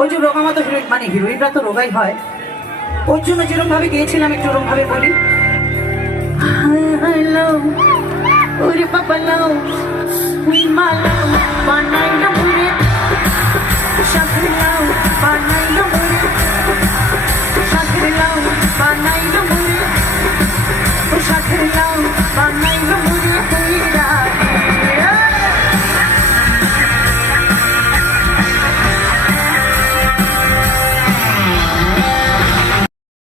ওই যে রোগা মতো হিরোইন, মানে হিরোইনরা তো রোগাই হয়, ওর জন্য যেরকম ভাবে গিয়েছিলাম একটু ওরকম ভাবে বলি। ওরে বাবা লাও, উই মালাও বানাই